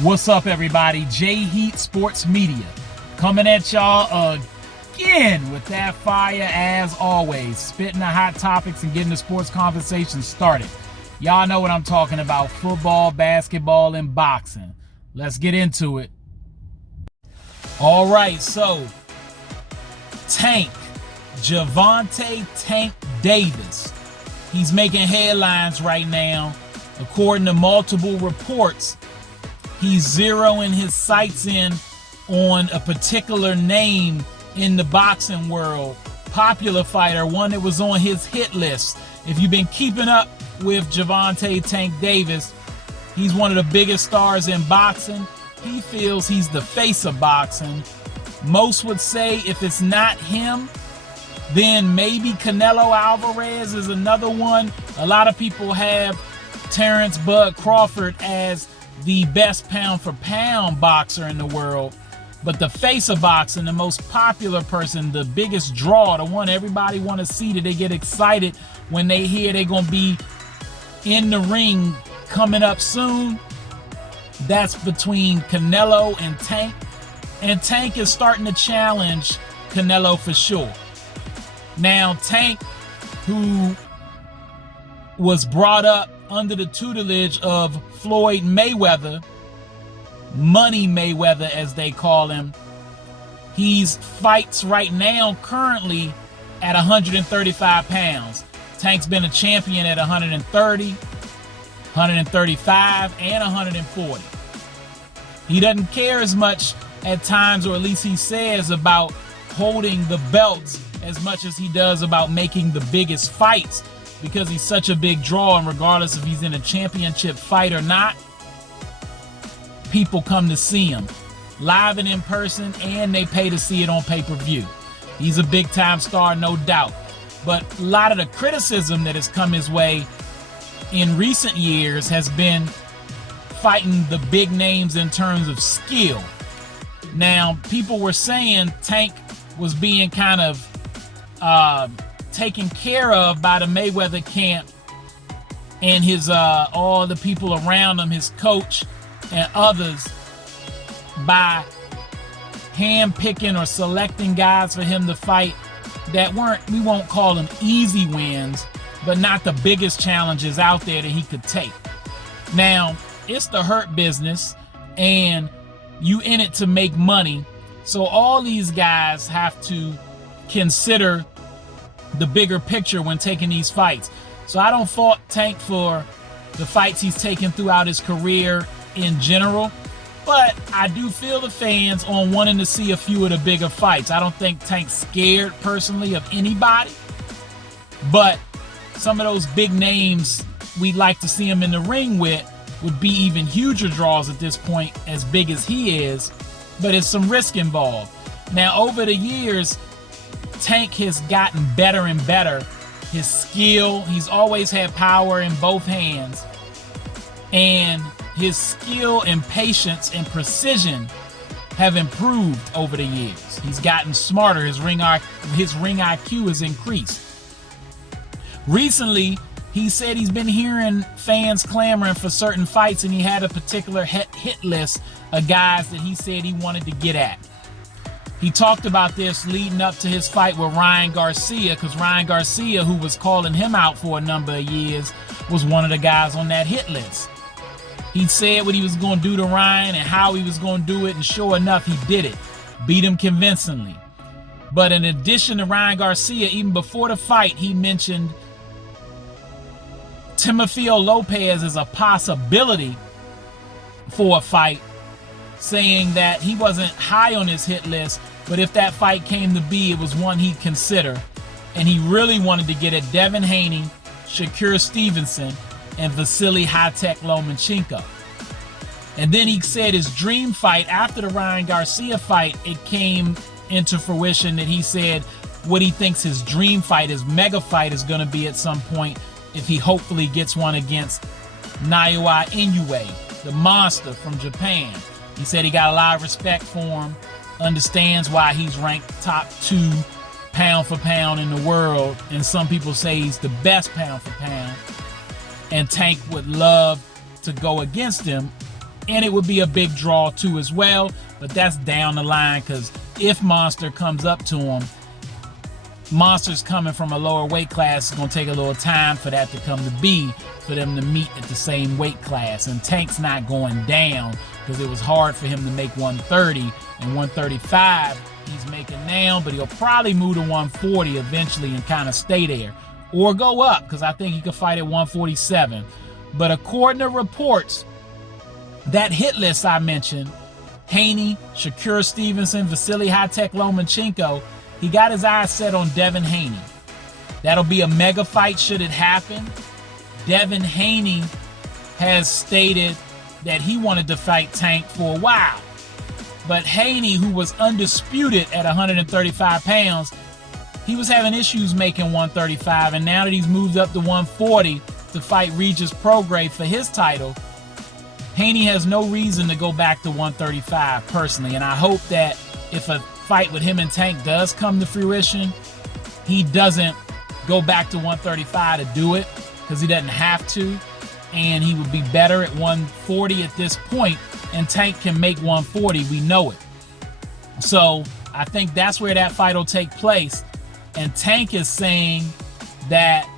What's up, everybody? J Heat Sports Media coming at y'all again with that fire as always, spitting the hot topics and getting the sports conversation started. Y'all know what I'm talking about: football, basketball, and boxing. Let's get into it. All right, so Gervonta Tank Davis. He's making headlines right now. According to multiple reports, he's zeroing his sights in on a particular name in the boxing world, popular fighter, one that was on his hit list. If you've been keeping up with Gervonta Tank Davis, he's one of the biggest stars in boxing. He feels he's the face of boxing. Most would say if it's not him, then maybe Canelo Alvarez is another one. A lot of people have Terrence Bud Crawford as the best pound for pound boxer in the world. But the face of boxing, the most popular person, the biggest draw, the one everybody want to see, that they get excited when they hear they're going to be in the ring coming up soon, that's between Canelo and Tank. And Tank is starting to challenge Canelo for sure. Now, Tank, who was brought up under the tutelage of Floyd Mayweather, Money Mayweather as they call him, he's fights right now currently at 135 pounds. Tank's been a champion at 130, 135, and 140. He doesn't care as much at times, or at least he says, about holding the belts as much as he does about making the biggest fights, because he's such a big draw, and regardless if he's in a championship fight or not, people come to see him live and in person, and they pay to see it on pay-per-view. He's a big-time star, no doubt. But a lot of the criticism that has come his way in recent years has been fighting the big names in terms of skill. Now, people were saying Tank was being kind of taken care of by the Mayweather camp and his all the people around him, his coach and others, by hand-picking or selecting guys for him to fight that weren't, we won't call them easy wins, but not the biggest challenges out there that he could take. Now, it's the hurt business, and you in it to make money, so all these guys have to consider the bigger picture when taking these fights. So I don't fault Tank for the fights he's taken throughout his career in general, but I do feel the fans on wanting to see a few of the bigger fights. I don't think Tank's scared personally of anybody, but some of those big names we'd like to see him in the ring with would be even huger draws at this point, as big as he is, but it's some risk involved. Now, over the years, Tank has gotten better and better. His skill, he's always had power in both hands, and his skill and patience and precision have improved over the years. He's gotten smarter. His ring IQ has increased. Recently, he said he's been hearing fans clamoring for certain fights, and he had a particular hit list of guys that he said he wanted to get at. He talked about this leading up to his fight with Ryan Garcia, because Ryan Garcia, who was calling him out for a number of years, was one of the guys on that hit list. He said what he was going to do to Ryan and how he was going to do it, and sure enough, he did it. Beat him convincingly. But in addition to Ryan Garcia, even before the fight, he mentioned Timofeo Lopez as a possibility for a fight, saying that he wasn't high on his hit list, but if that fight came to be, it was one he'd consider. And he really wanted to get at Devin Haney, Shakur Stevenson, and Vasily Lomachenko. And then he said his dream fight after the Ryan Garcia fight, it came into fruition that he said what he thinks his dream fight, his mega fight, is going to be at some point, if he hopefully gets one against Naoya Inoue, the monster from Japan. He said he got a lot of respect for him, understands why he's ranked top 2 pound for pound in the world, and some people say he's the best pound for pound. And Tank would love to go against him And it would be a big draw too as well, but that's down the line, because if Monster comes up to him, Monster's coming from a lower weight class. It's going to take a little time for that to come to be, for them to meet at the same weight class. And Tank's not going down, because it was hard for him to make 130 and 135 he's making now, but he'll probably move to 140 eventually and kind of stay there, or go up, because I think he could fight at 147. But according to reports, that hit list I mentioned, Haney, Shakur Stevenson, Vasily Hatek Lomachenko, he got his eyes set on Devin Haney. That'll be a mega fight should it happen. Devin Haney has stated that he wanted to fight Tank for a while. But Haney, who was undisputed at 135 pounds, he was having issues making 135, and now that he's moved up to 140 to fight Regis Prograis for his title, Haney has no reason to go back to 135 personally. And I hope that if a fight with him and Tank does come to fruition, he doesn't go back to 135 to do it, because he doesn't have to, and he would be better at 140 at this point, and Tank can make 140, we know it. So I think that's where that fight will take place, and Tank is saying that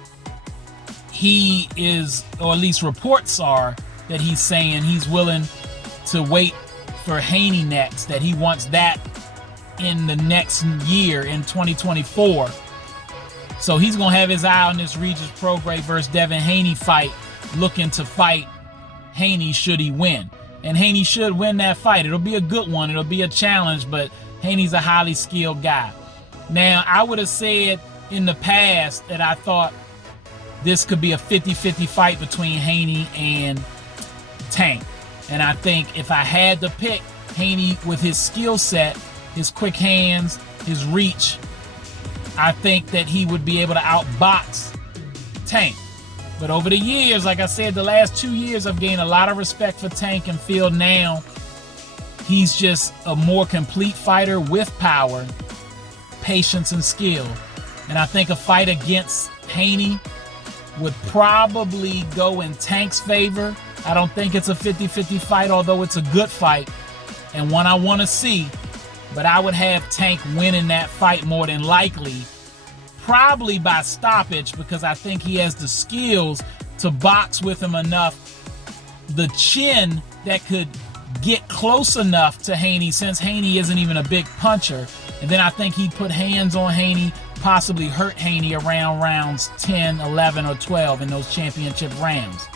he is, or at least reports are, that he's saying he's willing to wait for Haney next, that he wants that in the next year, in 2024. So he's going to have his eye on this Regis Prograis versus Devin Haney fight, looking to fight Haney should he win. And Haney should win that fight. It'll be a good one. It'll be a challenge, but Haney's a highly skilled guy. Now, I would have said in the past that I thought this could be a 50-50 fight between Haney and Tank. And I think if I had to pick, Haney with his skill set, his quick hands, his reach, I think that he would be able to outbox Tank. But over the years, like I said, the last 2 years, I've gained a lot of respect for Tank and feel now he's just a more complete fighter with power, patience, and skill. And I think a fight against Haney would probably go in Tank's favor. I don't think it's a 50-50 fight, although it's a good fight and one I want to see. But I would have Tank winning that fight more than likely, probably by stoppage, because I think he has the skills to box with him enough, the chin that could get close enough to Haney, since Haney isn't even a big puncher. And then I think he'd put hands on Haney, possibly hurt Haney around rounds 10, 11, or 12 in those championship rounds.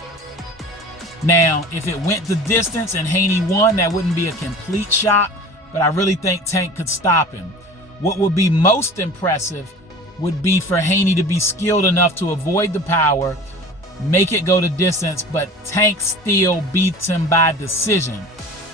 Now, if it went the distance and Haney won, that wouldn't be a complete shock, but I really think Tank could stop him. What would be most impressive would be for Haney to be skilled enough to avoid the power, make it go the distance, but Tank still beats him by decision,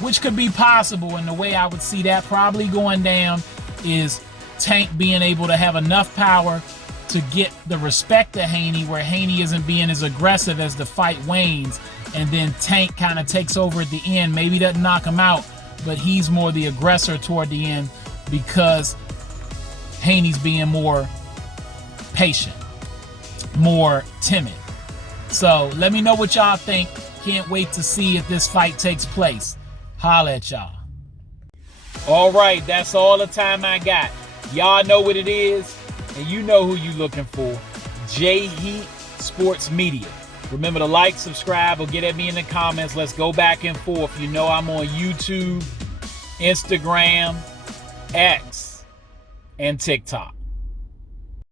which could be possible. And the way I would see that probably going down is Tank being able to have enough power to get the respect of Haney, where Haney isn't being as aggressive as the fight wanes, and then Tank kind of takes over at the end. Maybe doesn't knock him out, but he's more the aggressor toward the end because Haney's being more patient, more timid. So let me know what y'all think. Can't wait to see if this fight takes place. Holla at y'all. All right, that's all the time I got. Y'all know what it is, and you know who you looking for. J Heat Sports Media. Remember to like, subscribe, or get at me in the comments. Let's go back and forth. You know I'm on YouTube, Instagram, X, and TikTok.